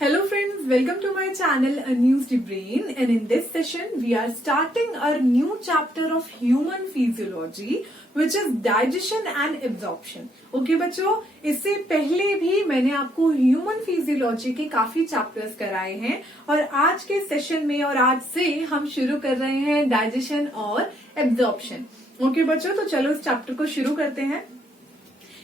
Hello friends, welcome to my channel A News the Brain, and in this session we are starting our new chapter of human physiology which is digestion and absorption. Okay बच्चों, इससे पहले भी मैंने आपको human physiology के काफी chapters कराए हैं और आज के सेशन में और आज से हम शुरू कर रहे हैं डाइजेशन और एब्जॉर्प्शन. ओके बच्चों, तो चलो इस चैप्टर को शुरू करते हैं.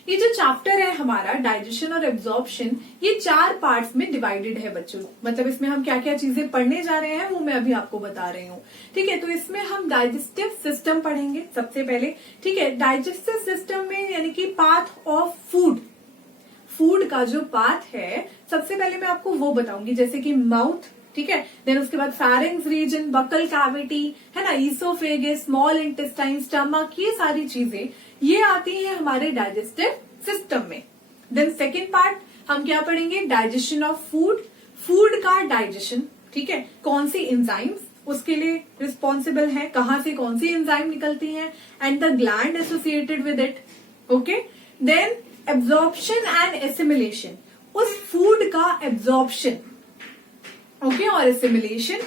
ये जो चैप्टर है हमारा डाइजेशन और एब्जॉर्प्शन, ये 4 पार्ट्स में डिवाइडेड है बच्चों. मतलब इसमें हम क्या क्या चीजें पढ़ने जा रहे हैं वो मैं अभी आपको बता रही हूँ. ठीक है, तो इसमें हम डाइजेस्टिव सिस्टम पढ़ेंगे सबसे पहले. ठीक है, डाइजेस्टिव सिस्टम में यानी कि पाथ ऑफ फूड का जो पाथ है सबसे पहले मैं आपको वो बताऊंगी, जैसे कि माउथ. ठीक है, देन उसके बाद फेरिंक्स रीजन, बकल कैविटी है ना, ईसोफेगस, स्मॉल इंटेस्टाइन, स्टमक, ये सारी चीजें ये आती हैं हमारे डाइजेस्टिव सिस्टम में. देन सेकेंड पार्ट हम क्या पढ़ेंगे, डाइजेशन ऑफ फूड का डाइजेशन. ठीक है, कौन सी एंजाइम्स उसके लिए रिस्पॉन्सिबल है, कहां से कौन सी एंजाइम निकलती हैं, and the gland associated with it. Okay, then absorption and assimilation, उस फूड का एब्जॉर्प्शन ओके और एसिमिलेशन.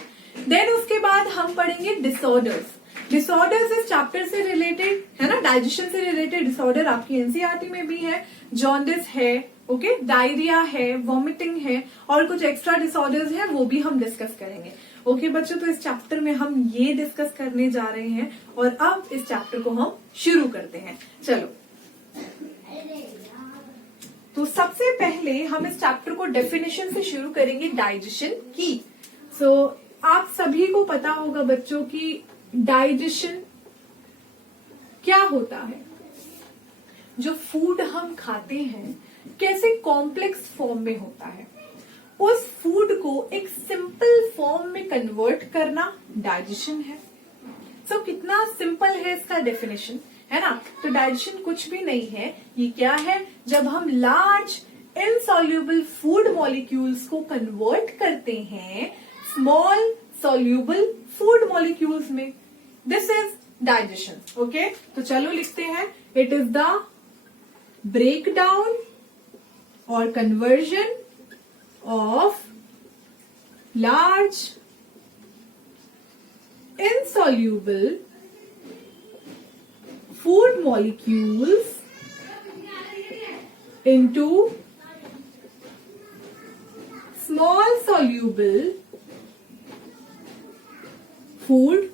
देन उसके बाद हम पढ़ेंगे डिसऑर्डर्स. डिसऑर्डर्स इस चैप्टर से रिलेटेड है ना, डाइजेशन से रिलेटेड डिसऑर्डर आपकी एनसीईआरटी में भी है. जॉन्डिस है, ओके, डायरिया है, वॉमिटिंग है और कुछ एक्स्ट्रा डिसऑर्डर्स हैं वो भी हम डिस्कस करेंगे. ओके बच्चों, तो इस चैप्टर में हम ये डिस्कस करने जा रहे हैं और अब इस चैप्टर को हम शुरू करते हैं. चलो, तो सबसे पहले हम इस चैप्टर को डेफिनेशन से शुरू करेंगे डाइजेशन की. सो आप सभी को पता होगा बच्चों कि डाइजेशन क्या होता है. जो फूड हम खाते हैं कैसे कॉम्प्लेक्स फॉर्म में होता है, उस फूड को एक सिंपल फॉर्म में कन्वर्ट करना डाइजेशन है. सो कितना सिंपल है इसका डेफिनेशन, है ना. तो डाइजेशन कुछ भी नहीं है, ये क्या है, जब हम लार्ज इनसॉल्युबल फूड मॉलिक्यूल्स को कन्वर्ट करते हैं स्मॉल सॉल्युबल फूड मॉलिक्यूल्स में. This is digestion. ओके, तो चलो लिखते हैं, इट इज द ब्रेकडाउन और conversion of large insoluble food molecules into small soluble food,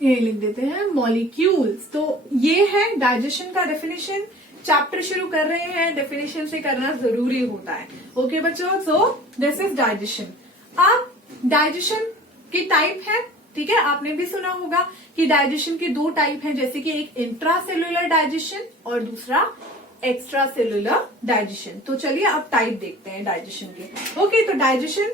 ये लिख देते हैं मॉलिक्यूल्स. तो ये है डाइजेशन का डेफिनेशन. चैप्टर शुरू कर रहे हैं, डेफिनेशन से करना जरूरी होता है. ओके बच्चों, सो दिस इज डाइजेशन. अब डाइजेशन की टाइप है. ठीक है, आपने भी सुना होगा कि डाइजेशन के 2 टाइप हैं, जैसे कि एक इंट्रासेलुलर डाइजेशन और दूसरा एक्स्ट्रा सेलुलर डाइजेशन. तो चलिए अब टाइप देखते हैं डाइजेशन के. ओके, तो डाइजेशन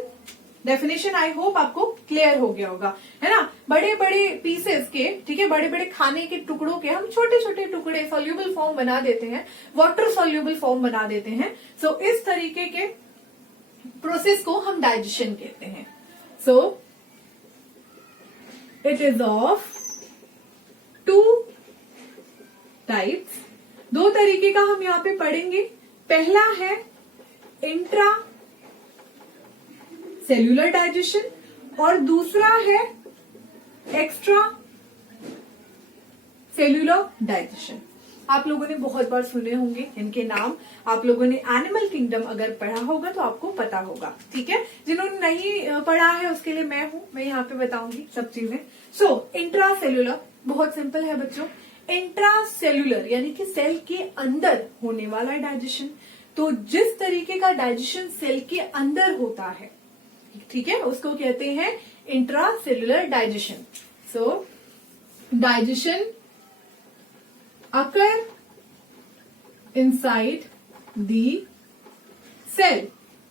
डेफिनेशन आई होप आपको क्लियर हो गया होगा, है ना. बड़े बड़े पीसेस के, ठीक है, बड़े बड़े खाने के टुकड़ों के हम छोटे छोटे टुकड़े सॉल्युबल फॉर्म बना देते हैं, वाटर सॉल्युबल फॉर्म बना देते हैं. सो इस तरीके के प्रोसेस को हम डाइजेशन कहते हैं. सो it is of 2 types. 2 तरीके का हम यहाँ पे पढ़ेंगे. पहला है इंट्रा सेल्यूलर डाइजेशन और दूसरा है एक्स्ट्रा सेल्यूलर डाइजेशन. आप लोगों ने बहुत बार सुने होंगे इनके नाम. आप लोगों ने एनिमल किंगडम अगर पढ़ा होगा तो आपको पता होगा. ठीक है, जिन्होंने नहीं पढ़ा है उसके लिए मैं यहाँ पे बताऊंगी सब चीजें. सो इंट्रा सेल्यूलर बहुत सिंपल है बच्चों. इंट्रा सेल्यूलर यानी कि सेल के अंदर होने वाला डाइजेशन. तो जिस तरीके का डाइजेशन सेल के अंदर होता है, ठीक है, उसको कहते हैं intracellular digestion. So digestion occur inside the cell,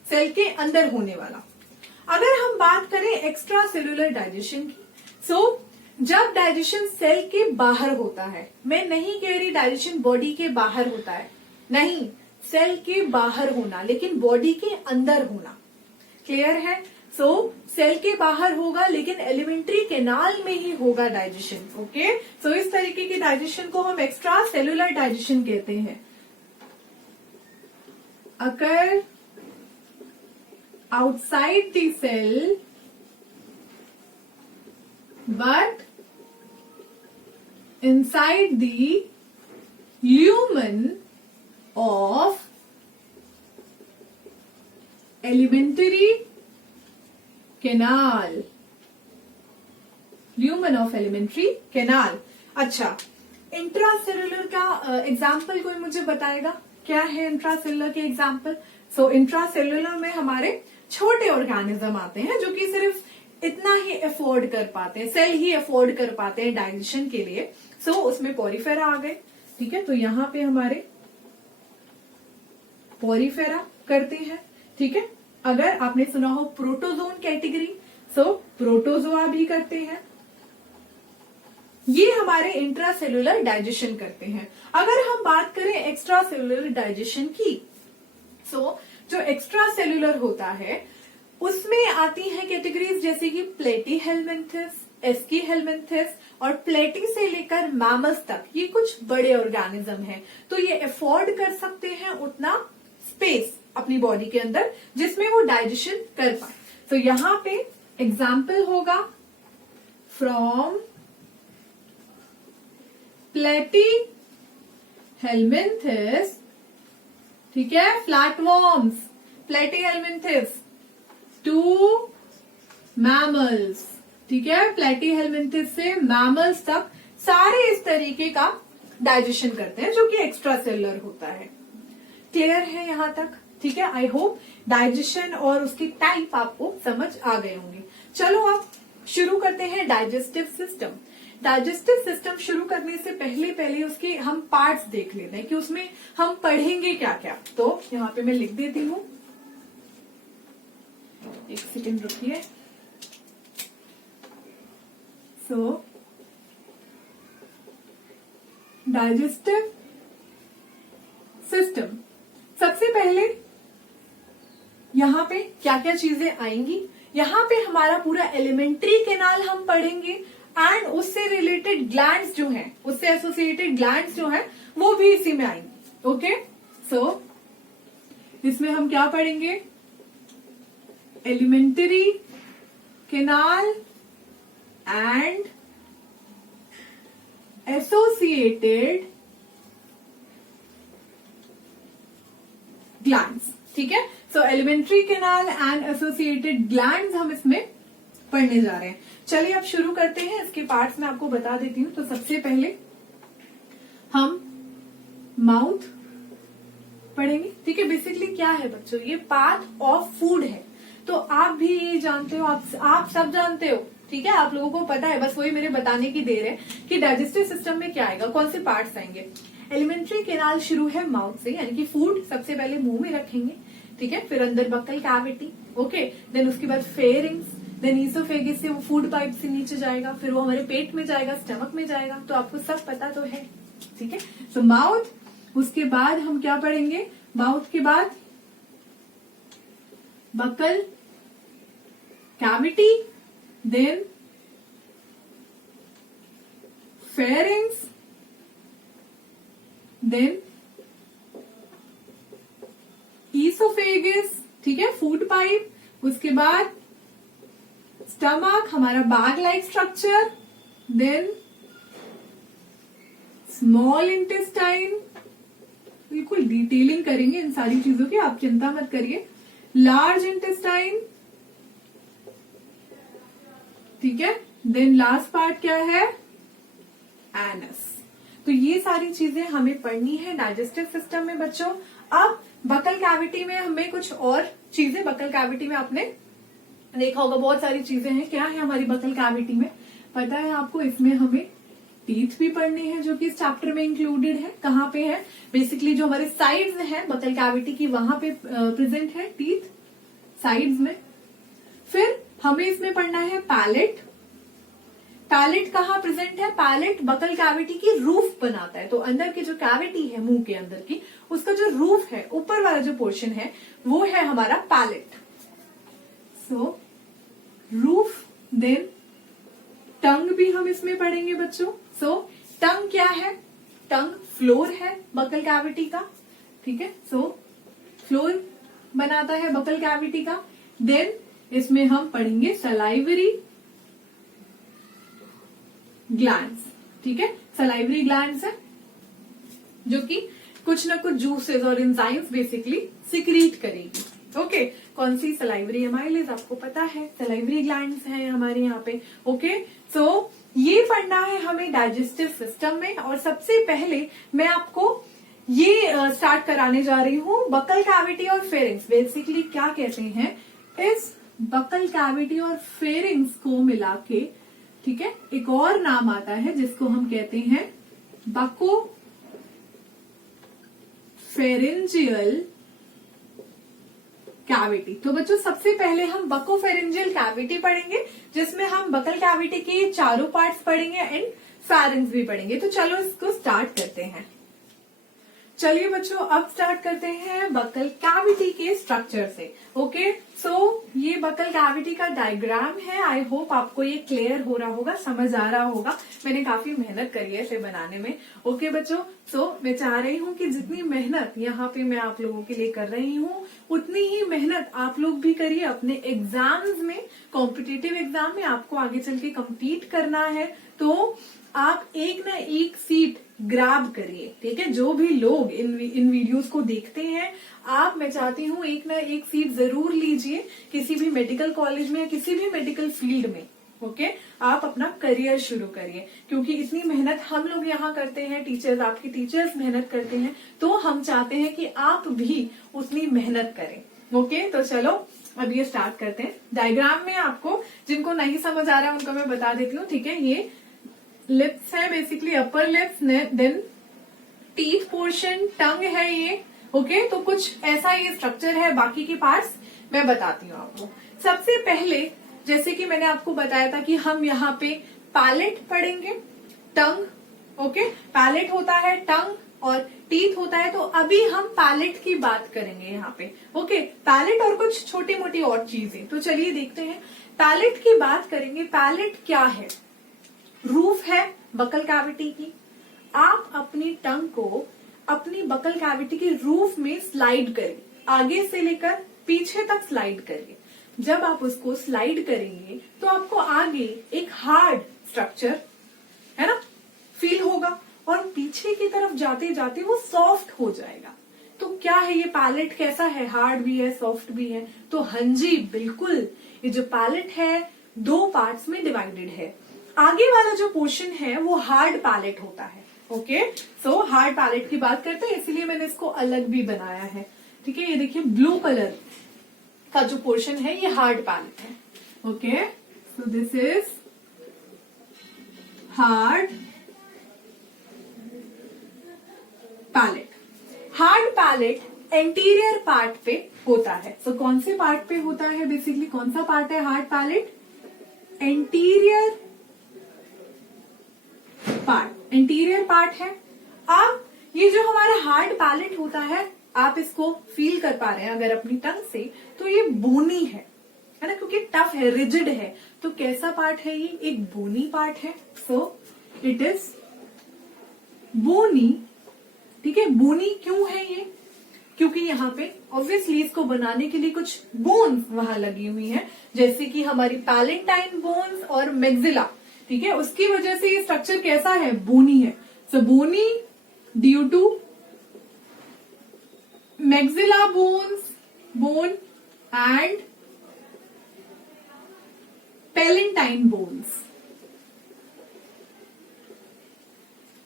cell के अंदर होने वाला. अगर हम बात करें एक्स्ट्रा सेलुलर डाइजेशन की, सो जब डाइजेशन सेल के बाहर होता है, मैं नहीं कह रही डाइजेशन बॉडी के बाहर होता है, नहीं, सेल के बाहर होना लेकिन बॉडी के अंदर होना. क्लियर है. सो सेल के बाहर होगा लेकिन एलिमेंट्री कैनाल में ही होगा डाइजेशन. ओके, सो इस तरीके की डाइजेशन को हम एक्स्ट्रा सेलुलर डाइजेशन कहते हैं. अकर outside the cell but inside the lumen of elementary canal. Lumen of alimentary canal. अच्छा, इंट्रासेलुलर का एग्जाम्पल कोई मुझे बताएगा? क्या है इंट्रासेलुलर के एग्जाम्पल? सो इंट्रासेलुलर में हमारे छोटे ऑर्गेनिज्म आते हैं जो कि सिर्फ इतना ही अफोर्ड कर पाते हैं, सेल ही अफोर्ड कर पाते हैं डाइजेशन के लिए. सो उसमें पोरीफेरा आ गए. ठीक है, तो यहाँ पे हमारे पोरीफेरा करते हैं. ठीक है, अगर आपने सुना हो प्रोटोजोन कैटेगरी, सो प्रोटोजोआ भी करते हैं. ये हमारे इंट्रासेलुलर डाइजेशन करते हैं. अगर हम बात करें एक्स्ट्रा सेलुलर डाइजेशन की, सो जो एक्स्ट्रा सेलुलर होता है उसमें आती हैं कैटेगरीज जैसे कि प्लेटी हेलमिंथिस, एस्की हेलमिंथिस और प्लेटी से लेकर मैमल्स तक. ये कुछ बड़े ऑर्गेनिज्म हैं, तो ये अफोर्ड कर सकते हैं उतना स्पेस अपनी बॉडी के अंदर जिसमें वो डाइजेशन कर पाए. तो यहाँ पे एग्जाम्पल होगा फ्रॉम प्लेटी हेलमिंथिस. ठीक है, फ्लैटवॉर्म्स, प्लेटी हेलमिंथिस टू मैमल्स. ठीक है, प्लेटी हेलमिंथिस से मैमल्स तक सारे इस तरीके का डाइजेशन करते हैं जो कि एक्स्ट्रा सेलुलर होता है. क्लियर है यहां तक? ठीक है, आई होप डाइजेशन और उसकी टाइप आपको समझ आ गए होंगे. चलो अब शुरू करते हैं डाइजेस्टिव सिस्टम. डाइजेस्टिव सिस्टम शुरू करने से पहले उसके हम पार्ट्स देख लेते हैं कि उसमें हम पढ़ेंगे क्या क्या. तो यहाँ पे मैं लिख देती हूँ, एक सेकंड रुकिए. सो डाइजेस्टिव सिस्टम, सबसे पहले यहाँ पे क्या क्या चीजें आएंगी. यहाँ पे हमारा पूरा एलिमेंट्री कैनाल हम पढ़ेंगे एंड उससे रिलेटेड ग्लैंड्स जो हैं, उससे एसोसिएटेड ग्लैंड्स जो हैं वो भी इसी में आएंगे. ओके, सो इसमें हम क्या पढ़ेंगे? Alimentary canal and associated glands. ठीक है, so alimentary canal and associated glands हम इसमें पढ़ने जा रहे हैं. चलिए अब शुरू करते हैं. इसके पार्ट्स मैं आपको बता देती हूँ. तो सबसे पहले हम माउथ पढ़ेंगे. ठीक है, बेसिकली क्या है बच्चों, ये पार्ट ऑफ फूड है. तो आप भी ये जानते हो, आप सब जानते हो. ठीक है, आप लोगों को पता है, बस वही मेरे बताने की देर है कि डाइजेस्टिव सिस्टम में क्या आएगा, कौन से पार्ट्स आएंगे. एलिमेंट्री कैनाल शुरू है माउथ से, यानी कि फूड सबसे पहले मुंह में रखेंगे. ठीक है, फिर अंदर बक्कल कैविटी. ओके, देन उसके बाद फेरिंग्स, देन ईसोफेगस से वो फूड पाइप से नीचे जाएगा, फिर वो हमारे पेट में जाएगा, स्टमक में जाएगा. तो आपको सब पता तो है. ठीक है, सो माउथ. उसके बाद हम क्या पढ़ेंगे? माउथ के बाद buccal cavity, then pharynx, then oesophagus. ठीक है, फूड पाइप. उसके बाद स्टमक, हमारा bag like structure, then small intestine. बिल्कुल डिटेलिंग करेंगे इन सारी चीजों की, आप चिंता मत करिए. Large intestine. ठीक है, देन लास्ट पार्ट क्या है? एनस. तो ये सारी चीजें हमें पढ़नी है डाइजेस्टिव सिस्टम में बच्चों. अब बकल कैविटी में हमें कुछ और चीजें, बकल कैविटी में आपने देखा होगा बहुत सारी चीजें हैं. क्या है हमारी बकल कैविटी में? पता है आपको, इसमें हमें टीथ भी पढ़ने हैं जो कि इस चैप्टर में इंक्लूडेड है. कहाँ पे है? बेसिकली जो हमारे साइड्स हैं बकल कैविटी की, वहां पे प्रेजेंट है टीथ, साइड्स में. फिर हमें इसमें पढ़ना है पैलेट. पैलेट कहाँ प्रेजेंट है? पैलेट बकल कैविटी की रूफ बनाता है. तो अंदर की जो कैविटी है मुंह के अंदर की, उसका जो रूफ है, ऊपर वाला जो पोर्शन है, वो है हमारा पैलेट. सो रूफ. देन टंग भी हम इसमें पढ़ेंगे बच्चों. सो टंग क्या है? टंग फ्लोर है बकल कैविटी का. ठीक है, सो फ्लोर बनाता है बकल कैविटी का. देन इसमें हम पढ़ेंगे सलाइवरी ग्लैंड्स। ठीक है, सलाइवरी ग्लैंड्स है जो कि कुछ ना कुछ जूसेस और एंजाइम्स बेसिकली सिक्रीट करेगी। ओके, कौन सी सलाइवरी एमाइलेज आपको पता है, सलाइवरी ग्लैंड्स हैं हमारे यहाँ पे। ओके, सो ये पढ़ना है हमें डाइजेस्टिव सिस्टम में। और सबसे पहले मैं आपको ये स्टार्ट कराने जा रही हूँ बकल कैविटी और फेरिंग्स। बेसिकली क्या कहते हैं, इस बकल कैविटी और फेरिंग्स को मिला के, ठीक है, एक और नाम आता है जिसको हम कहते हैं बको फेरेंजियल कैविटी। तो बच्चों सबसे पहले हम बकोफेरेंजियल कैविटी पढ़ेंगे जिसमें हम बकल कैविटी के चारों पार्ट्स पढ़ेंगे एंड फेरिंग्स भी पढ़ेंगे। तो चलो इसको स्टार्ट करते हैं। चलिए बच्चों, अब स्टार्ट करते हैं बकल कैविटी के स्ट्रक्चर से। ओके, सो ये बकल कैविटी का डायग्राम है। आई होप आपको ये क्लियर हो रहा होगा, समझ आ रहा होगा। मैंने काफी मेहनत करी है इसे बनाने में। ओके बच्चों, सो मैं चाह रही हूँ कि जितनी मेहनत यहाँ पे मैं आप लोगों के लिए कर रही हूँ उतनी ही मेहनत आप लोग भी करिए अपने एग्जाम्स में। कॉम्पिटिटिव एग्जाम में आपको आगे चल के कम्पीट करना है तो आप एक ना एक सीट ग्रैब करिए। ठीक है, जो भी लोग इन वीडियोस को देखते हैं, मैं चाहती हूँ एक ना एक सीट जरूर लीजिए किसी भी मेडिकल कॉलेज में या किसी भी मेडिकल फील्ड में। ओके, आप अपना करियर शुरू करिए क्योंकि इतनी मेहनत हम लोग यहाँ करते हैं, टीचर्स, आपके टीचर्स मेहनत करते हैं, तो हम चाहते हैं कि आप भी उतनी मेहनत करें। ओके, तो चलो अब ये स्टार्ट करते हैं। डायग्राम में आपको जिनको नहीं समझ आ रहा है उनको मैं बता देती हूँ। ठीक है, ये लिप्स है, basically upper lips, then teeth portion, tongue है ये। ओके, तो कुछ ऐसा ये स्ट्रक्चर है। बाकी के पार्ट्स मैं बताती हूँ आपको। सबसे पहले जैसे कि मैंने आपको बताया था कि हम यहाँ पे पैलेट पढ़ेंगे, टंग। ओके, पैलेट होता है, टंग और टीथ होता है। तो अभी हम पैलेट की बात करेंगे यहाँ पे। ओके, पैलेट और कुछ छोटी मोटी और चीजें। तो चलिए देखते हैं, पैलेट की बात करेंगे। पैलेट क्या है, रूफ है बकल कैविटी की। आप अपनी टंग को अपनी बकल कैविटी की रूफ में स्लाइड करिए, आगे से लेकर पीछे तक स्लाइड करिए। जब आप उसको स्लाइड करेंगे तो आपको आगे एक हार्ड स्ट्रक्चर, है ना, फील होगा और पीछे की तरफ जाते जाते वो सॉफ्ट हो जाएगा। तो क्या है ये पैलेट, कैसा है, हार्ड भी है, सॉफ्ट भी है? तो हाँ जी, बिल्कुल, ये जो पैलेट है दो पार्ट्स में डिवाइडेड है। आगे वाला जो पोर्शन है वो हार्ड पैलेट होता है। ओके, सो हार्ड पैलेट की बात करते हैं, इसलिए मैंने इसको अलग भी बनाया है। ठीक है, ये देखिए ब्लू कलर का जो पोर्शन है ये हार्ड पैलेट है। Okay, so this is hard palate. Hard palate anterior part पे होता है। सो कौन से पार्ट पे होता है, बेसिकली कौन सा पार्ट है hard palate? Anterior part, anterior part है। अब ये जो हमारा हार्ड पैलेट होता है, आप इसको फील कर पा रहे हैं अगर अपनी टंग से, तो ये बोनी है ना, क्योंकि टफ है, रिजिड है। तो कैसा पार्ट है ये? एक बोनी पार्ट है। So it is bony. ठीक है, बोनी क्यों है ये? क्योंकि यहाँ पे ऑब्वियसली इसको बनाने के लिए कुछ बोन्स वहां लगी हुई हैं, जैसे कि हमारी पैलेंटाइन बोन्स और मैक्सिला। ठीक है, उसकी वजह से ये स्ट्रक्चर कैसा है, बोनी है। So bony due to maxilla bone and palatine bones.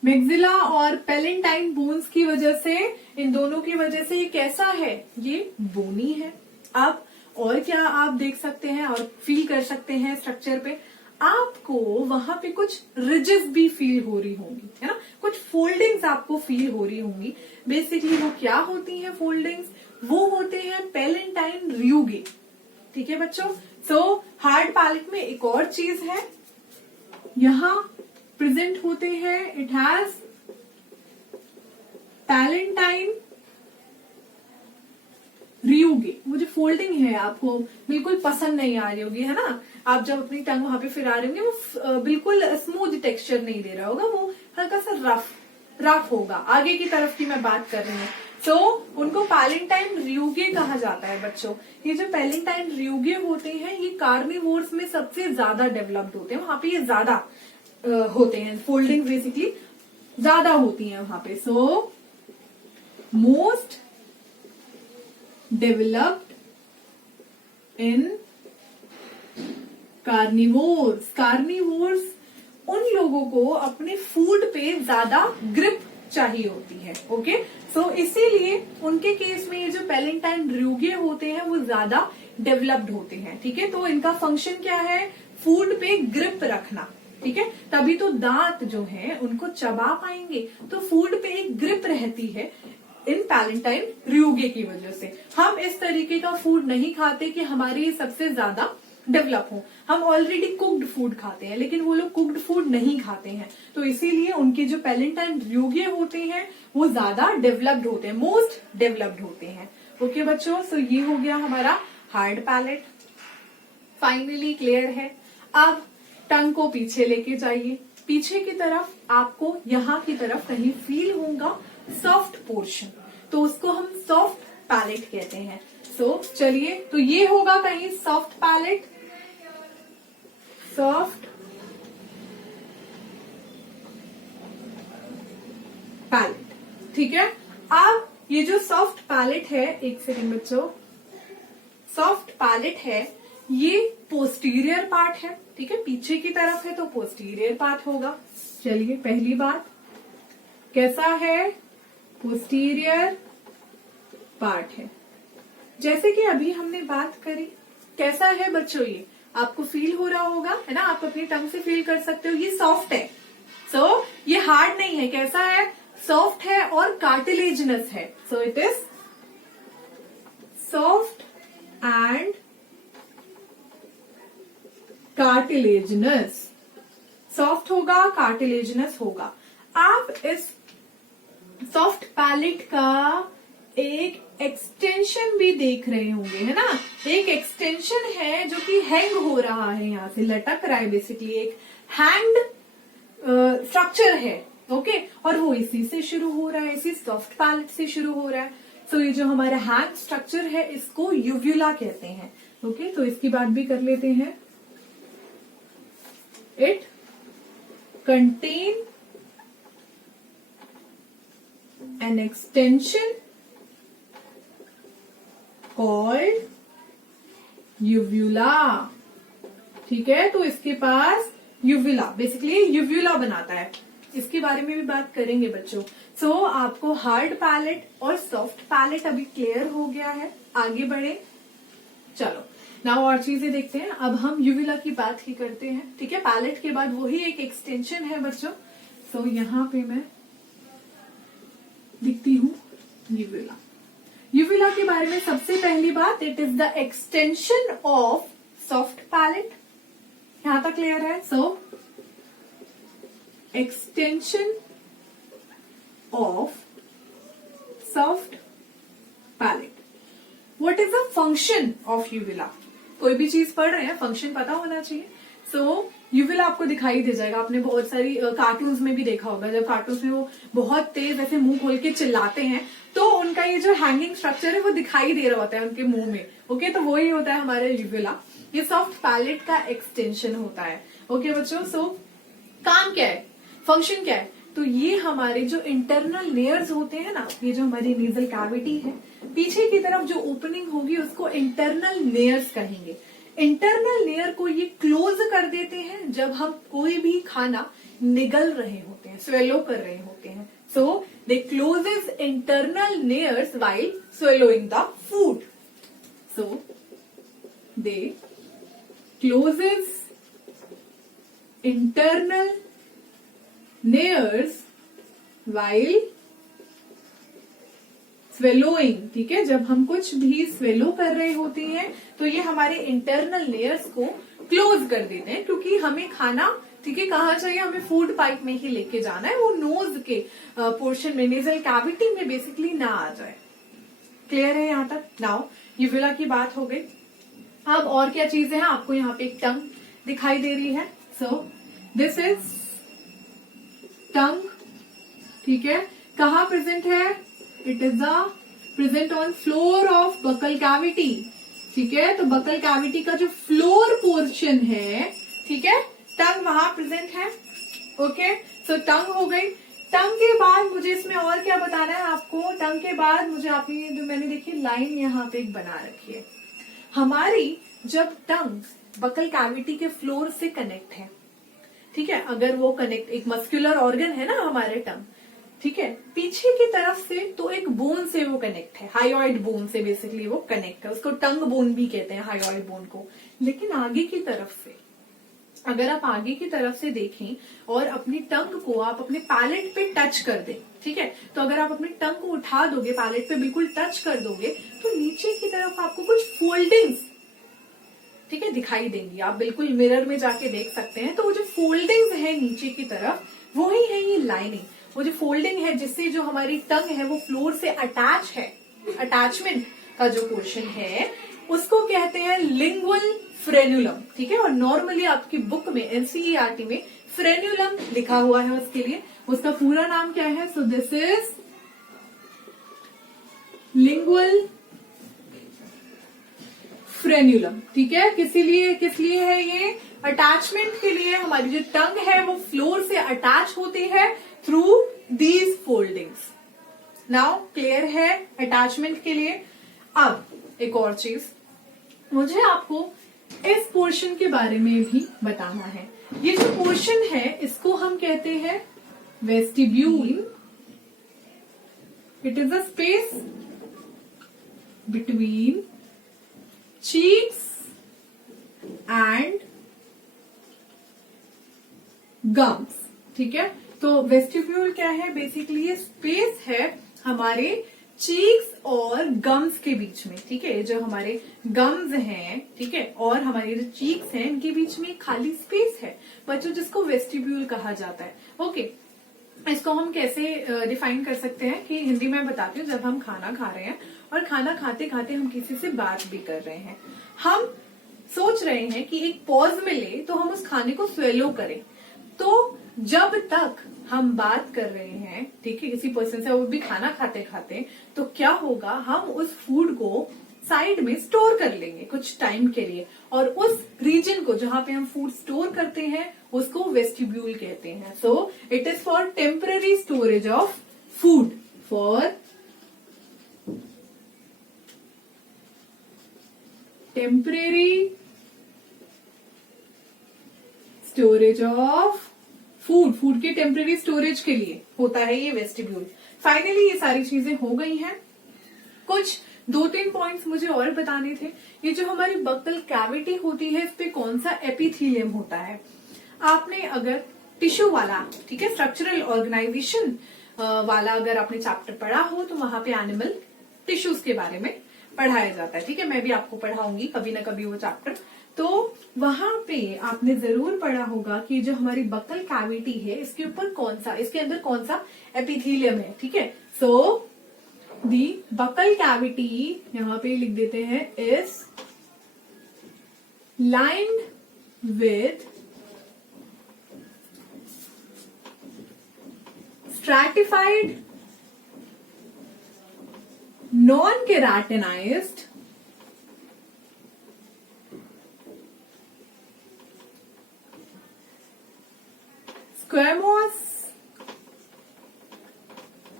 Maxilla और पैलेंटाइन बोन्स की वजह से, इन दोनों की वजह से ये कैसा है, ये बोनी है। अब और क्या आप देख सकते हैं और फील कर सकते हैं स्ट्रक्चर पे, आपको वहां पे कुछ रिजेस भी फील हो रही होंगी, है ना, कुछ फोल्डिंग्स आपको फील हो रही होंगी। बेसिकली वो क्या होती हैं फोल्डिंग्स? वो होते हैं पैलेंटाइन रियूगे। ठीक है बच्चों, सो हार्ड पैलेट में एक और चीज है, यहां प्रेजेंट होते हैं, इट हैज पैलेंटाइन रियूगे। वो जो फोल्डिंग है आपको बिल्कुल पसंद नहीं आ रही होगी, है ना, आप जब अपनी टंग वहां पे फिरा रहे होंगे वो बिल्कुल स्मूथ टेक्सचर नहीं दे रहा होगा, वो हल्का सा रफ होगा। आगे की तरफ की मैं बात कर रही हूँ। सो उनको पैलेंटाइन र्यूगे कहा जाता है बच्चों। ये जो पैलेंटाइन र्यूगे होते हैं ये कार्निवोर्स में सबसे ज्यादा डेवलप्ड होते हैं, वहां पे ये ज्यादा होते हैं, फोल्डिंग बेसिकली ज्यादा होती हैं वहां पे। So most developed in carnivores. Carnivores उन लोगों को अपने फूड पे ज्यादा ग्रिप चाहिए होती है। ओके, सो इसीलिए उनके केस में ये जो पैलेंटाइन र्यूगे होते हैं वो ज्यादा डेवलप्ड होते हैं। ठीक है, तो इनका फंक्शन क्या है, फूड पे ग्रिप रखना। ठीक है, तभी तो दांत जो है उनको चबा पाएंगे, तो फूड पे एक ग्रिप रहती है इन पैलेंटाइन र्यूगे की वजह से। हम इस तरीके का फूड नहीं खाते कि हमारे ये सबसे ज्यादा डेवलप हो, हम ऑलरेडी कुक्ड फूड खाते हैं, लेकिन वो लोग कुक्ड फूड नहीं खाते हैं, तो इसीलिए उनके जो पैलेंटाइन र्यूगे होते हैं वो ज्यादा डेवलप्ड होते हैं, मोस्ट डेवलप्ड होते हैं। ओके बच्चों, सो ये हो गया हमारा हार्ड पैलेट, फाइनली क्लियर है। अब टंग को पीछे लेके जाइए, पीछे की तरफ आपको यहाँ की तरफ कहीं फील होगा सॉफ्ट पोर्शन, तो उसको हम सॉफ्ट पैलेट कहते हैं। सो चलिए, तो ये होगा कहीं सॉफ्ट पैलेट, सॉफ्ट पैलेट। ठीक है, अब ये जो सॉफ्ट पैलेट है, एक सेकंड बच्चों, सॉफ्ट पैलेट है ये पोस्टीरियर पार्ट है। ठीक है, पीछे की तरफ है तो पोस्टीरियर पार्ट होगा। चलिए, पहली बात कैसा है, पोस्टीरियर पार्ट है। जैसे कि अभी हमने बात करी, कैसा है बच्चों, ये आपको फील हो रहा होगा, है ना, आप अपनी टंग से फील कर सकते हो, ये सॉफ्ट है। सो ये हार्ड नहीं है, कैसा है, सॉफ्ट है और कार्टिलेजिनस है। So it is soft and cartilaginous, soft होगा, कार्टिलेजिनस होगा। आप इस सॉफ्ट पैलेट का एक एक्सटेंशन भी देख रहे होंगे, है ना, एक एक्सटेंशन है जो कि हैंग हो रहा है, यहाँ से लटक रहा है, बेसिकली एक हैंग्ड स्ट्रक्चर है। ओके, और वो इसी से शुरू हो रहा है, इसी सॉफ्ट पैलेट से शुरू हो रहा है। सो ये जो हमारा हैंग स्ट्रक्चर है इसको यूव्यूला कहते हैं। ओके, तो इसकी बात भी कर लेते हैं। It contain an extension called यूव्यूला। ठीक है, तो इसके पास यूव्यूला, बेसिकली यूव्यूला बनाता है, इसके बारे में भी बात करेंगे बच्चों। सो आपको हार्ड पैलेट और सॉफ्ट पैलेट अभी क्लियर हो गया है, आगे बढ़े। चलो नाउ और चीजें देखते हैं। अब हम यूव्यूला की बात ही करते हैं। ठीक है, पैलेट के बाद वही एक एक्सटेंशन है बच्चों। सो यहाँ पे मैं लिखती हूँ यूव्यूला। यूव्यूला के बारे में सबसे पहली बात, it is the extension of soft palate. यहां तक क्लियर है। So extension of soft palate. What is the function of uvula? कोई भी चीज पढ़ रहे हैं, फंक्शन पता होना चाहिए। सो यूव्यूला आपको दिखाई दे जाएगा, आपने बहुत सारी कार्टून्स में भी देखा होगा, जब कार्टून्स में वो बहुत तेज ऐसे मुंह खोल के चिल्लाते हैं तो उनका ये जो हैंगिंग स्ट्रक्चर है वो दिखाई दे रहा होता है उनके मुंह में। ओके, तो वही होता है हमारा यूव्यूला, ये सॉफ्ट पैलेट का एक्सटेंशन होता है। ओके बच्चों, सो काम क्या है, फंक्शन क्या है, तो ये हमारे जो इंटरनल लेयर्स होते हैं ना, ये जो हमारी नेजल कैविटी है, पीछे की तरफ जो ओपनिंग होगी उसको इंटरनल लेयर्स कहेंगे। इंटरनल लेयर को ये क्लोज कर देते हैं जब हम कोई भी खाना निगल रहे होते हैं, स्वेलो कर रहे होते हैं। So they closes internal layers while swallowing the food. So they closes internal layers while swallowing. ठीक है, जब हम कुछ भी स्वेलो कर रहे होते हैं तो ये हमारे इंटरनल लेयर्स को क्लोज कर देते हैं, क्योंकि हमें खाना, ठीक है, कहाँ चाहिए, हमें फूड पाइप में ही लेके जाना है, वो नोज के पोर्शन में, नेजल कैविटी में बेसिकली ना आ जाए। क्लियर है यहाँ तक? नाउ यूव्यूला की बात हो गई। अब और क्या चीजें हैं, आपको यहाँ पे एक टंग दिखाई दे रही है। So this is tongue. ठीक है, कहाँ प्रेजेंट है, it is a present on floor of buccal cavity, ठीक है। तो बकल कैविटी का जो फ्लोर पोर्शन है, ठीक है, टंग वहां प्रेजेंट है। ओके, सो टंग हो गई। टंग के बाद मुझे इसमें और क्या बताना है आपको, टंग के बाद मुझे आपने जो मैंने देखी लाइन यहाँ पे एक बना रखी है, हमारी जब टंग बकल कैविटी के फ्लोर से कनेक्ट है, ठीक है, अगर वो कनेक्ट, एक मस्कुलर ऑर्गन है ना हमारे टंग, ठीक है, पीछे की तरफ से तो एक बोन से वो कनेक्ट है, हायोइड बोन से बेसिकली वो कनेक्ट है, उसको टंग बोन भी कहते हैं हायोइड बोन को। लेकिन आगे की तरफ से, अगर आप आगे की तरफ से देखें और अपनी टंग को आप अपने पैलेट पे टच कर दें, ठीक है, तो अगर आप अपनी टंग को उठा दोगे, पैलेट पे बिल्कुल टच कर दोगे, तो नीचे की तरफ आपको कुछ फोल्डिंग्स, ठीक है, दिखाई देंगी। आप बिल्कुल मिरर में जाके देख सकते हैं। तो वो जो फोल्डिंग्स है नीचे की तरफ, वो ही है ये लाइनिंग। वो जो फोल्डिंग है जिससे जो हमारी टंग है वो फ्लोर से अटैच है, अटैचमेंट का जो पोर्शन है उसको कहते हैं लिंगुअल फ्रेन्युलम, ठीक है। और नॉर्मली आपकी बुक में, एनसीईआरटी में फ्रेन्युलम लिखा हुआ है उसके लिए, उसका पूरा नाम क्या है? सो दिस इज लिंगुअल फ्रेन्युलम, ठीक है। किस लिए है ये? अटैचमेंट के लिए। हमारी जो टंग है वो फ्लोर से अटैच होती है through these foldings. Now clear है अटैचमेंट के लिए। अब एक और चीज मुझे आपको इस पोर्शन के बारे में भी बताना है। ये जो पोर्शन है इसको हम कहते हैं vestibule. It is a space between cheeks and gums, ठीक है। तो वेस्टिब्यूल क्या है? बेसिकली ये स्पेस है हमारे चीक्स और गम्स के बीच में, ठीक है। जो हमारे गम्स हैं, ठीक है, और हमारे जो चीक्स हैं, इनके बीच में खाली स्पेस है बच्चों, जिसको वेस्टिब्यूल कहा जाता है। ओके, इसको हम कैसे डिफाइन कर सकते हैं कि हिंदी में बताती हूँ। जब हम खाना खा रहे हैं और खाना खाते खाते हम किसी से बात भी कर रहे हैं, हम सोच रहे हैं कि एक पॉज मिले तो हम उस खाने को स्वेलो करें। तो जब तक हम बात कर रहे हैं, ठीक है, किसी पर्सन से, वो भी खाना खाते खाते, तो क्या होगा, हम उस फूड को साइड में स्टोर कर लेंगे कुछ टाइम के लिए, और उस रीजन को जहां पे हम फूड स्टोर करते हैं उसको वेस्टिब्यूल कहते हैं। सो it is for temporary storage of food, for temporary storage of food की टेम्पररी स्टोरेज के लिए होता है ये वेस्टिब्यूल। फाइनली ये सारी चीजें हो गई हैं। कुछ 2-3 पॉइंट्स मुझे और बताने थे। ये जो हमारी बक्कल कैविटी होती है, इस पे कौन सा एपिथेलियम होता है? आपने अगर टिश्यू वाला, ठीक है, स्ट्रक्चरल ऑर्गेनाइजेशन वाला अगर आपने चैप्टर पढ़ा हो तो वहां पे एनिमल टिश्यूज के बारे में पढ़ाया जाता है, ठीक है। मैं भी आपको पढ़ाऊंगी कभी ना कभी वो चैप्टर। तो वहां पे आपने जरूर पढ़ा होगा कि जो हमारी बक्कल कैविटी है इसके ऊपर कौन सा, इसके अंदर कौन सा एपिथेलियम है, ठीक है। सो दी बक्कल कैविटी, यहां पे लिख देते हैं, is lined with stratified non-keratinized squamous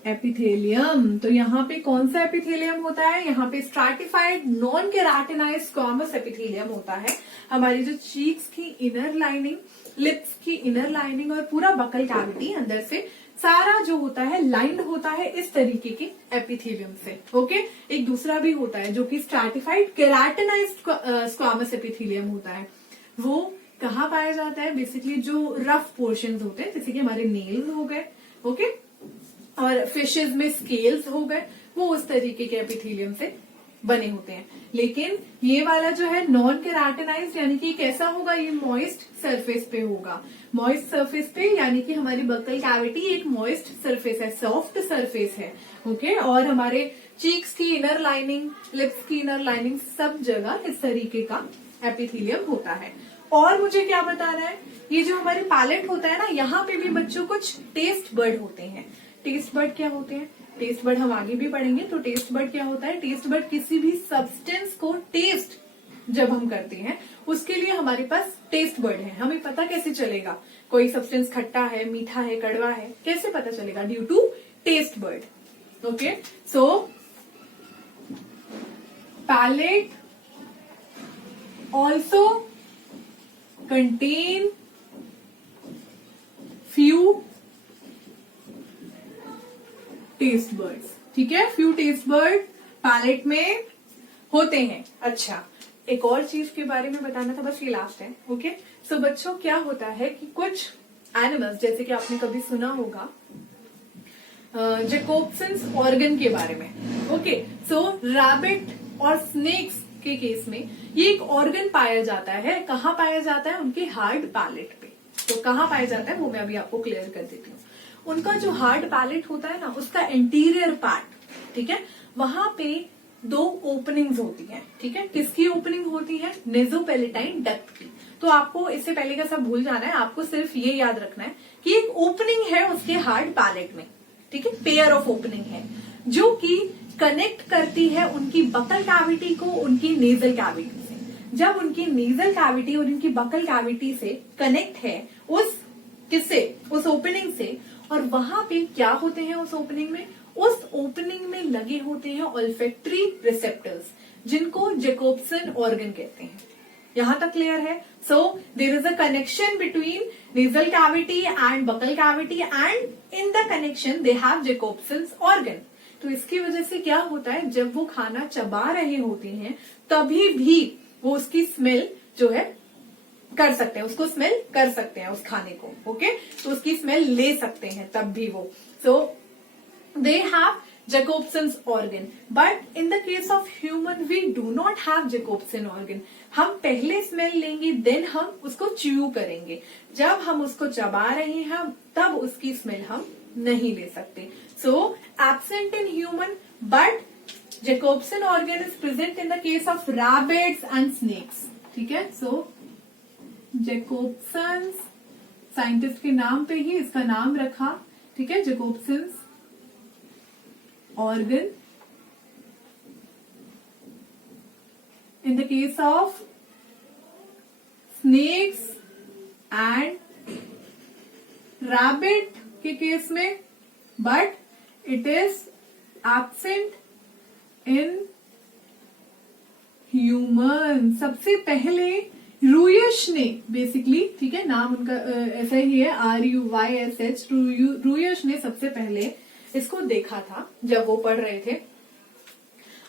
epithelium. तो यहाँ पे कौन सा एपिथेलियम होता है? यहाँ पे stratified non keratinised squamous epithelium होता है। हमारी जो चीक्स की इनर लाइनिंग, लिप्स की इनर लाइनिंग और पूरा बकल कैविटी अंदर से सारा जो होता है लाइंड होता है इस तरीके के एपिथेलियम से। ओके, एक दूसरा भी होता है जो कि स्ट्रैटिफाइड केराटिनाइज्ड स्क्वामस एपिथेलियम होता है। वो कहाँ पाया जाता है? बेसिकली जो रफ पोर्शंस होते हैं, जैसे कि हमारे नेल्स हो गए, ओके, और फिशेज में स्केल्स हो गए, वो उस तरीके के एपिथेलियम से बने होते हैं। लेकिन ये वाला जो है नॉन केराटिनाइज्ड, यानी कि कैसा होगा? ये मॉइस्ट सरफेस पे होगा। मॉइस्ट सरफेस पे यानी कि हमारी बक्कल कैविटी एक मॉइस्ट सरफेस है, सॉफ्ट सरफेस है, ओके। और हमारे चीक्स की इनर लाइनिंग, लिप्स की इनर लाइनिंग, सब जगह इस तरीके का एपिथेलियम होता है। और मुझे क्या बताना है, ये जो हमारे पैलेट होता है ना, यहाँ पे भी बच्चों कुछ टेस्ट बर्ड होते हैं, टेस्ट बर्ड क्या होते हैं? टेस्ट बर्ड हम आगे भी पढ़ेंगे। तो टेस्ट बर्ड क्या होता है? टेस्ट बर्ड किसी भी सब्सटेंस को टेस्ट जब हम करते हैं उसके लिए हमारे पास टेस्ट बर्ड है। हमें पता कैसे चलेगा कोई सब्सटेंस खट्टा है, मीठा है, कड़वा है, कैसे पता चलेगा? Due to taste bud. Okay, so palate also contain few taste buds. ठीक है, फ्यू टेस्ट बर्ड पैलेट में होते हैं। अच्छा, एक और चीज के बारे में बताना था, बस ये लास्ट है। ओके, सो बच्चों क्या होता है कि कुछ एनिमल्स, जैसे कि आपने कभी सुना होगा जैकोब्सन्स ऑर्गन के बारे में। ओके, सो रैबिट और स्नेक्स के केस में ये एक ऑर्गन पाया जाता है। कहाँ पाया जाता है? उनके हार्ड पैलेट पे। तो कहाँ पाया जाता है वो मैं अभी आपको क्लियर कर देती हूँ। उनका जो हार्ड पैलेट होता है ना, उसका इंटीरियर पार्ट, ठीक है, वहां पे 2 ओपनिंग्स होती हैं। ठीक है, किसकी ओपनिंग होती है? नेजोपेलेटाइन डक्ट की। तो आपको इससे पहले का सब भूल जाना है, आपको सिर्फ ये याद रखना है कि एक ओपनिंग है उसके हार्ड पैलेट में। ठीक है, पेयर ऑफ ओपनिंग है जो कि कनेक्ट करती है उनकी बकल कैविटी को उनकी नेजल कैविटी से। जब उनकी नेजल कैविटी और उनकी बकल कैविटी से कनेक्ट है उस किससे? उस ओपनिंग से। और वहां पे क्या होते हैं उस ओपनिंग में? उस ओपनिंग में लगे होते हैं ऑल्फैक्टरी रिसेप्टर्स, जिनको जैकोब्सन ऑर्गन कहते हैं। यहां तक क्लियर है? So there is a connection between nasal cavity and buccal cavity and in the connection they have Jacobson organ. तो इसकी वजह से क्या होता है, जब वो खाना चबा रहे होते हैं तभी भी वो उसकी स्मेल जो है कर सकते हैं, उसको स्मेल कर सकते हैं उस खाने को। ओके, तो उसकी स्मेल ले सकते हैं तब भी वो। So they have Jacobson's organ, but in the case of human we do not have Jacobson organ. हम पहले स्मेल लेंगे देन हम उसको च्यू करेंगे। जब हम उसको चबा रहे हैं तब उसकी स्मेल हम नहीं ले सकते। So absent in human, but Jacobson organ is present in the case of rabbits and snakes. ठीक है, so Jacobson's साइंटिस्ट के नाम पे ही इसका नाम रखा। ठीक है, Jacobson's organ in the case of snakes and rabbit के केस में, but it is absent in human। सबसे पहले रूयश ने बेसिकली, ठीक है, नाम उनका ऐसा ही है, RUYSH, रूयश ने सबसे पहले इसको देखा था जब वो पढ़ रहे थे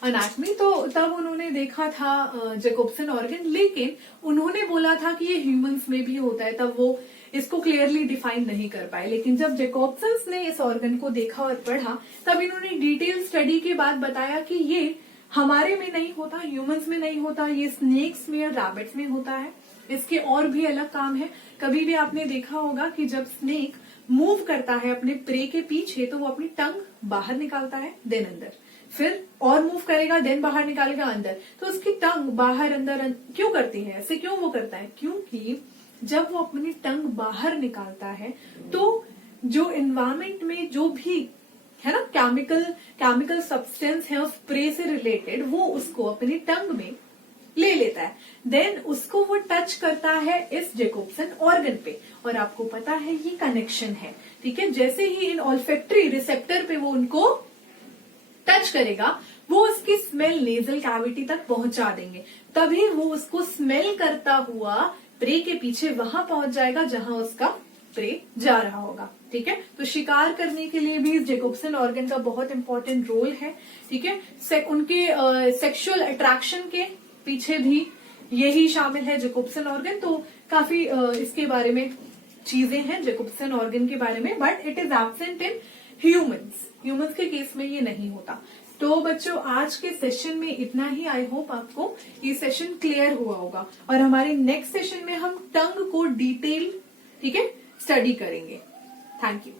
अनाटमी। तो तब उन्होंने देखा था जैकोब्सन ऑर्गन, लेकिन उन्होंने बोला था कि ये ह्यूमंस में भी होता है, तब वो इसको क्लियरली डिफाइन नहीं कर पाए। लेकिन जब जैकोब्सन्स ने इस ऑर्गन को देखा और पढ़ा तब इन्होंने डिटेल स्टडी के बाद बताया कि ये हमारे में नहीं होता, ह्यूमंस में नहीं होता, ये स्नेक्स में और रैबिट्स में होता है। इसके और भी अलग काम है। कभी भी आपने देखा होगा कि जब स्नेक मूव करता है अपने प्रे के पीछे तो वो अपनी टंग बाहर निकालता है देन अंदर, फिर और मूव करेगा देन बाहर निकालेगा अंदर। तो उसकी टंग बाहर अंदर क्यों करती है? ऐसे क्यों वो करता है? क्योंकि जब वो अपनी टंग बाहर निकालता है तो जो एनवायरमेंट में जो भी है ना केमिकल सब्सटेंस है उस प्रे से रिलेटेड, वो उसको अपनी टंग में ले लेता है, देन उसको वो टच करता है इस जैकोब्सन ऑर्गन पे। और आपको पता है ये कनेक्शन है। ठीक है, जैसे ही इन ऑल्फैक्टरी रिसेप्टर पे वो उनको टच करेगा वो उसकी स्मेल नेजल कैविटी तक पहुंचा देंगे, तभी वो उसको स्मेल करता हुआ प्रे के पीछे वहां पहुंच जाएगा जहां उसका प्रे जा रहा होगा। ठीक है, तो शिकार करने के लिए भी जैकोब्सन ऑर्गन का बहुत इंपॉर्टेंट रोल है। ठीक है, उनके सेक्सुअल अट्रैक्शन के पीछे भी यही शामिल है जैकोब्सन ऑर्गन। तो काफी इसके बारे में चीजें हैं जैकोब्सन ऑर्गन के बारे में, but it is absent in humans के केस में ये नहीं होता। तो बच्चों आज के सेशन में इतना ही। आई होप आपको ये सेशन क्लियर हुआ होगा और हमारे नेक्स्ट सेशन में हम टंग को डिटेल, ठीक है, स्टडी करेंगे। Thank you.